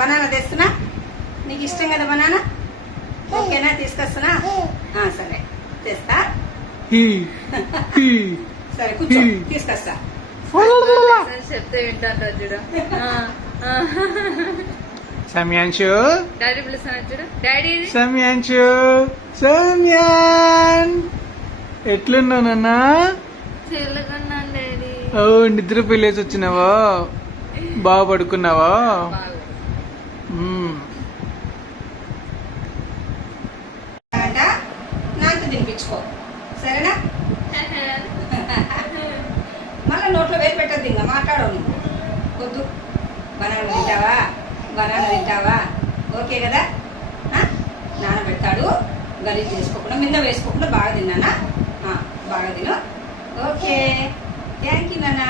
Banana తెస్తున్నా, నీకు ఇష్టం కదా బనానా. ఓకేనా, తీసుకొస్తున్నా. సరే తెస్తా. సరే కూర్చో, తీసుకొస్తా. చెప్తే వింటాను చూడు. సమయాన్షు, డాడీ పిలుస్తాను చూడు. డాడీ సమయాన్షు, సమయాన్ ఎట్లున్నావు నాన్న? చెల్లుకున్నాను డాడీ. ఓ నిద్ర పిల్లేసి వచ్చినావా? బాగా పడుకున్నావా? నాకు తినిపించుకో, సరేనా? మళ్ళీ నోట్లో వేలు పెట్టద్దు, ఇంకా మాట్లాడవు నువ్వు. వద్దు. బనానా తింటావా? బనానా తింటావా? ఓకే కదా. నానబెడతాడు, గలీజ్ చేసుకోకుండా, మింద వేసుకోకుండా బాగా తిన్నానా? బాగా తిను. ఓకే, థ్యాంక్ యూ నాన్న.